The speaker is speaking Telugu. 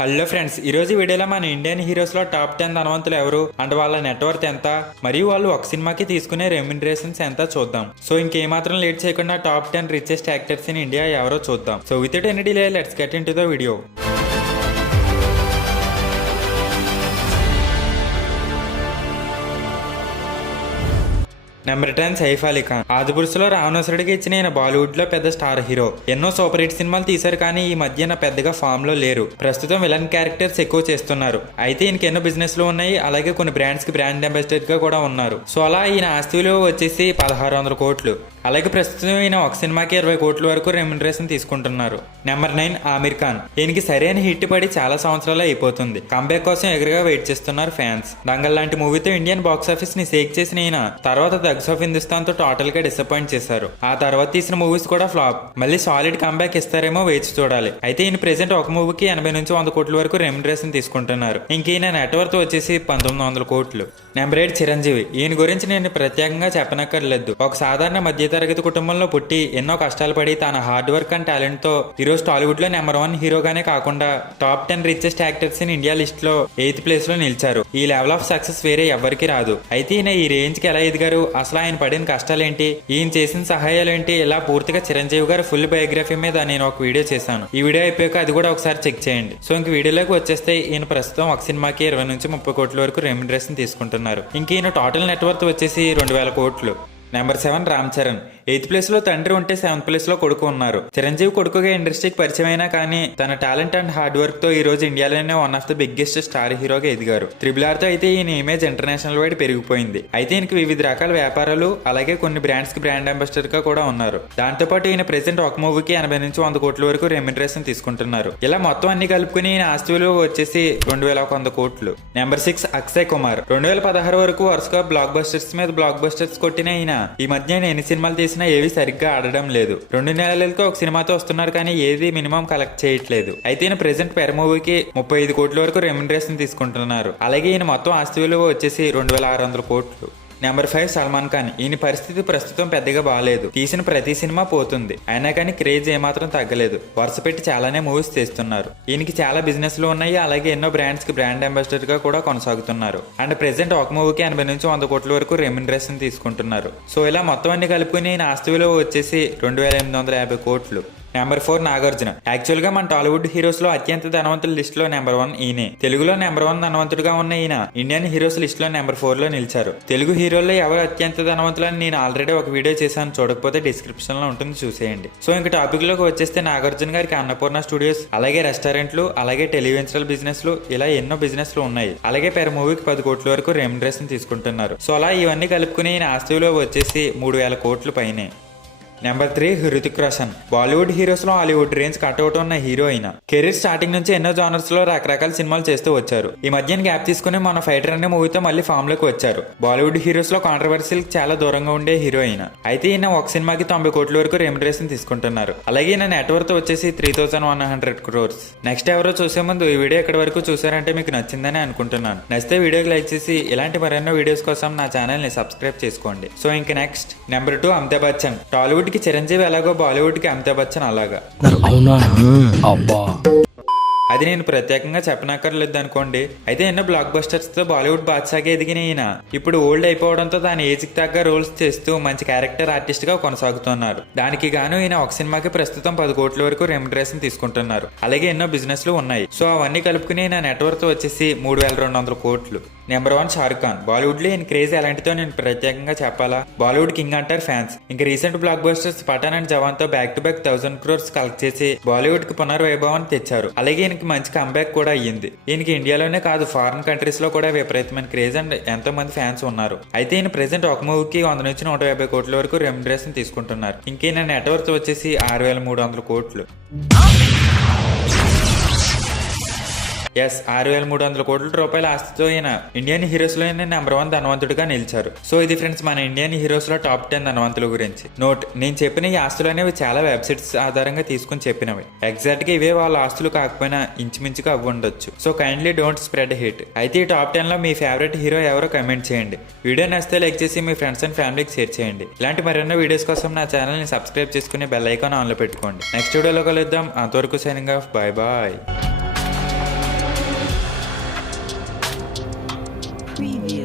హలో ఫ్రెండ్స్, ఈ రోజు వీడియోలో మన ఇండియన్ హీరోస్ లో టాప్ 10 ధనవంతులు ఎవరు అండ్ వాళ్ళ నెట్వర్త్ ఎంత మరియు వాళ్ళు ఒక సినిమాకి తీసుకునే రెమ్యునరేషన్స్ ఎంత చూద్దాం. సో ఇంకేమాత్రం లేట్ చేయకుండా top 10 richest actors in India ఎవరో చూద్దాం. So without any delay let's get into the video. Number 10 Saif Ali Khan. ఆదిపురుషులో రావణాసురుడికి ఇచ్చిన ఈయన బాలీవుడ్ లో పెద్ద స్టార్ హీరో. ఎన్నో సూపర్ హిట్ సినిమాలు తీశారు, కానీ ఈ మధ్యన పెద్దగా ఫామ్ లో లేరు. ప్రస్తుతం విలన్ క్యారెక్టర్స్ ఎక్కువ చేస్తున్నారు. అయితే ఈయనకి ఎన్నో బిజినెస్ లో ఉన్నాయి, అలాగే కొన్ని బ్రాండ్స్ కి బ్రాండ్ అంబాసిడర్ గా కూడా ఉన్నారు. సో అలా ఈయన ఆస్తి విలువ వచ్చేసి 1600 కోట్లు. అలాగే ప్రస్తుతం ఈయన ఒక సినిమాకి 20 కోట్ల వరకు రెమ్యునరేషన్ తీసుకుంటున్నారు. నెంబర్ 9 ఆమిర్ ఖాన్. ఈయనకి సరైన హిట్ పడి చాలా సంవత్సరాలు అయిపోతుంది. కంబ్యాక్ కోసం ఎగరగా వెయిట్ చేస్తున్నారు ఫ్యాన్స్. దంగల్ లాంటి మూవీతో ఇండియన్ బాక్స్ ఆఫీస్ ని షేక్ చేసిన ఈయన తర్వాత దగ్స్ ఆఫ్ హిందుస్థాన్ తో టోటల్ గా డిసప్పాయింట్ చేశారు. ఆ తర్వాత తీసిన మూవీస్ కూడా ఫ్లాప్. మళ్ళీ సాలిడ్ కంబ్యాక్ ఇస్తారేమో వేచి చూడాలి. అయితే ఈయన ప్రెసెంట్ ఒక మూవీకి 80 నుంచి 100 కోట్ల వరకు రెమ్యునరేషన్ తీసుకుంటున్నారు. ఇంక ఈయన నెట్వర్త్ వచ్చేసి 1900 కోట్లు. నెంబర్ 8 చిరంజీవి. ఈయన గురించి నేను ప్రత్యేకంగా చెప్పనక్కర్లేదు. ఒక సాధారణ మధ్యతరగతి కుటుంబంలో పుట్టి ఎన్నో కష్టాలు పడి తన హార్డ్ వర్క్ అండ్ టాలెంట్ తో ఈరోజు టాలీవుడ్ లో నెంబర్ 1 హీరోగానే కాకుండా top 10 richest actors in India list లో 8th ప్లేస్ లో నిలిచారు. ఈ లెవెల్ ఆఫ్ సక్సెస్ వేరే ఎవరికి రాదు. అయితే ఈయన ఈ రేంజ్ కి ఎలా ఎదిగారు, అసలు ఆయన పడిన కష్టాలేంటి, ఈయన చేసిన సహాయాలేంటి, ఇలా పూర్తిగా చిరంజీవి గారు ఫుల్ బయోగ్రఫీ మీద నేను ఒక వీడియో చేశాను. ఈ వీడియో అయిపోయాక అది కూడా ఒకసారి చెక్ చేయండి. సో ఇంక వీడియోలోకి వచ్చేస్తే ఈయన ప్రస్తుతం ఒక సినిమాకి 20 నుంచి 30 కోట్ల వరకు రెమ్యునరేషన్ తీసుకుంటున్నారు. ఇంక ఈయన టోటల్ నెట్వర్త్ వచ్చేసి 2000 కోట్లు. Number 7 Ram Charan. 8th place లో తండ్రి ఉంటే 7th ప్లేస్ లో కొడుకు ఉన్నారు. చిరంజీవి కొడుకుగా ఇండస్ట్రీకి పరిచయం అయినా కానీ తన టాలెంట్ అండ్ హార్డ్ వర్క్ తో ఈ రోజు ఇండియాలోనే one of the biggest star హీరోగా ఎదిగారు. RRR తో అయితే ఈయన ఇమేజ్ ఇంటర్నేషనల్ వైడ్ పెరిగిపోయింది. అయితే ఈయనకి వివిధ రకాల వ్యాపారాలు అలాగే కొన్ని బ్రాండ్స్ కి బ్రాండ్ అంబాసిడర్ గా కూడా ఉన్నారు. దాంతో పాటు ఈయన ప్రెసెంట్ ఒక మూవీకి 80 నుంచి 100 కోట్ల వరకు రెమ్యునరేషన్ తీసుకుంటున్నారు. ఇలా మొత్తం అన్ని కలుపుకుని ఈయన ఆస్తి విలువ వచ్చేసి 2100 కోట్లు. నెంబర్ 6 అక్షయ్ కుమార్. 2016 వరకు వరుసగా బ్లాక్ బస్టర్స్ మీద బ్లాక్ బస్టర్స్ కొట్టిన ఈయన ఈ మధ్య ఎన్ని సినిమాలు తీసినా ఏవి సరిగ్గా ఆడడం లేదు. 2 నెలలతో ఒక సినిమాతో వస్తున్నారు, కానీ ఏది మినిమం కలెక్ట్ చేయట్లేదు. అయితే ఈయన ప్రెసెంట్ పెర్ మూవీకి 35 కోట్ల వరకు రెమ్యునరేషన్ తీసుకుంటున్నారు. అలాగే ఈయన మొత్తం ఆస్తి విలువ వచ్చేసి 2600 కోట్లు. నెంబర్ 5 సల్మాన్ ఖాన్. ఈయన పరిస్థితి ప్రస్తుతం పెద్దగా బాగాలేదు. తీసిన ప్రతి సినిమా పోతుంది, అయినా కానీ క్రేజ్ ఏమాత్రం తగ్గలేదు. వరుస పెట్టి చాలానే మూవీస్ చేస్తున్నారు. ఈయనకి చాలా బిజినెస్ లు ఉన్నాయి, అలాగే ఎన్నో బ్రాండ్స్ కి బ్రాండ్ అంబాసిడర్ గా కూడా కొనసాగుతున్నారు. అండ్ ప్రెసెంట్ ఒక మూవీకి 80 నుంచి 100 కోట్ల వరకు రెమ్యునరేషన్ తీసుకుంటున్నారు. సో ఇలా మొత్తం అన్ని కలుపుకుని ఈయన ఆస్తి విలువ వచ్చేసి 2850 కోట్లు. నెంబర్ 4 నాగార్జున. యాక్చువల్ గా మన టాలీవుడ్ హీరోస్ లో అత్యంత ధనవంతుల లిస్ట్ లో నెంబర్ 1 ఈయనే. తెలుగులో నెంబర్ 1 ధనవంతుడుగా ఉన్న ఈయన ఇండియన్ హీరోస్ లిస్ట్ లో నెంబర్ 4 లో నిలిచారు. తెలుగు హీరోల్లో ఎవరు అత్యంత ధనవంతులని నేను ఆల్రెడీ ఒక వీడియో చేశాను, చూడకపోతే డిస్క్రిప్షన్ లో ఉంటుంది, చూసేయండి. సో ఇంక టాపిక్ లోకి వచ్చేస్తే నాగార్జున గారికి అన్నపూర్ణ స్టూడియోస్, అలాగే రెస్టారెంట్లు, అలాగే టెలివిజనల్ బిజినెస్ లు, ఇలా ఎన్నో బిజినెస్ లు ఉన్నాయి. అలాగే పెర్ మూవీకి 10 కోట్ల వరకు రెమ్యునరేషన్ తీసుకుంటున్నారు. సో అలా ఇవన్నీ కలుపుకుని ఈయన ఆస్తి విలువ వచ్చేసి 3000 కోట్ల పైనే. నెంబర్ 3 హృతిక్ రోషన్. బాలీవుడ్ హీరోస్ లో హాలీవుడ్ రేంజ్ కట్అవుట్ ఉన్న హీరో అయిన. కెరీర్ స్టార్టింగ్ నుంచి ఎన్నో జానర్స్ లో రకరకాల సినిమాలు చేస్తూ వచ్చారు. ఈ మధ్యన గ్యాప్ తీసుకుని మన ఫైటర్ అనే మూవీతో మళ్ళీ ఫామ్ లోకి వచ్చారు. బాలీవుడ్ హీరోస్ లో కాంట్రవర్సీలకు చాలా దూరంగా ఉండే హీరో అయిన. అయితే ఈయన ఒక సినిమాకి 90 కోట్ల వరకు రెమ్యునరేషన్ తీసుకుంటున్నారు. అలాగే ఈయన నెట్వర్త్ వచ్చేసి 3100 crores. నెక్స్ట్ ఎవరో చూసే ముందు ఈ వీడియో ఎక్కడి వరకు చూసారంటే మీకు నచ్చిందని అనుకుంటున్నాను. నచ్చితే వీడియోకి లైక్ చేసి ఇలాంటి మరెన్నో వీడియోస్ కోసం నా ఛానల్ ని సబ్స్క్రైబ్ చేసుకోండి. సో ఇంక నెక్స్ట్ నెంబర్ 2 అమితాబ్ బచ్చన్. టాలీవుడ్ కి చిరంజీవి ఎలాగో బాలీవుడ్ కి అమితాబ్ బచ్చన్ అలాగా. అది నేను ప్రత్యేకంగా చెప్పనక్కర్లేదు అనుకోండి. అయితే ఎన్నో బ్లాక్ బస్టర్స్ తో బాలీవుడ్ బాద్షాగా ఎదిగిన ఈయన ఇప్పుడు ఓల్డ్ అయిపోవడంతో దాని ఏజ్ కి తగ్గ రోల్స్ చేస్తూ మంచి క్యారెక్టర్ ఆర్టిస్ట్ గా కొనసాగుతున్నారు. దానికి గాను ఈయన ఒక సినిమాకి ప్రస్తుతం 10 కోట్ల వరకు రెమ్యునరేషన్ తీసుకుంటున్నారు. అలాగే ఎన్నో బిజినెస్ లు ఉన్నాయి. సో అవన్నీ కలుపుకుని ఈయన నెట్వర్త్ వచ్చేసి 3200 కోట్లు. నెంబర్ 1 షారుఖ్ ఖాన్. బాలీవుడ్ లో ఈయన క్రేజ్ ఎలాంటితో నేను ప్రత్యేకంగా చెప్పాలా, బాలీవుడ్ కింగ్ అంటారు ఫ్యాన్స్. ఇంకా recent blockbusters Pathaan and Jawan తో back to back 1000 crores collect చేసి బాలీవుడ్ కి పునర్వైభవాన్ని తెచ్చారు. అలాగే ఈయనకి మంచి కంబ్యాక్ కూడా అయ్యింది. ఈయనకి ఇండియాలోనే కాదు, ఫారిన్ కంట్రీస్ లో కూడా విపరీతమైన క్రేజ్ అండ్ ఎంతో మంది ఫ్యాన్స్ ఉన్నారు. అయితే ఈయన ప్రెసెంట్ ఒక మూవీకి 100 నుంచి 150 కోట్ల వరకు రెమ్యునరేషన్ తీసుకుంటున్నారు. ఇంకీయన నెట్వర్త్ వచ్చేసి 6300 కోట్లు. 6300 కోట్ల రూపాయల ఆస్తితో ఈయన ఇండియన్ హీరోస్ లో నెంబర్ 1 ధనవంతుడిగా నిలిచారు. సో ఇది ఫ్రెండ్స్ మన ఇండియన్ హీరోస్ లో టాప్ 10 ధనవంతుల గురించి. నోట్, నేను చెప్పిన ఈ ఆస్తులు అనేవి చాలా వెబ్సైట్స్ ఆధారంగా తీసుకుని చెప్పినవి. ఎగ్జాక్ట్ గా ఇవే వాళ్ళ ఆస్తులు కాకపోయినా ఇంచుమించుగా అవి ఉండొచ్చు. So kindly don't spread hate. అయితే ఈ టాప్ 10 లో మీ ఫేవరెట్ హీరో ఎవరో కమెంట్ చేయండి. వీడియో నచ్చితే లైక్ చేసి మీ ఫ్రెండ్స్ అండ్ ఫ్యామిలీకి షేర్ చేయండి. ఇలాంటి మరెన్నో వీడియోస్ కోసం నా ఛానల్ ని సబ్స్క్రైబ్ చేసుకుని బెల్ ఐకాన్ ఆన్ లో పెట్టుకోండి. నెక్స్ట్ వీడియోలో కలుద్దాం. అంతవరకు signing off. Bye bye. Preview.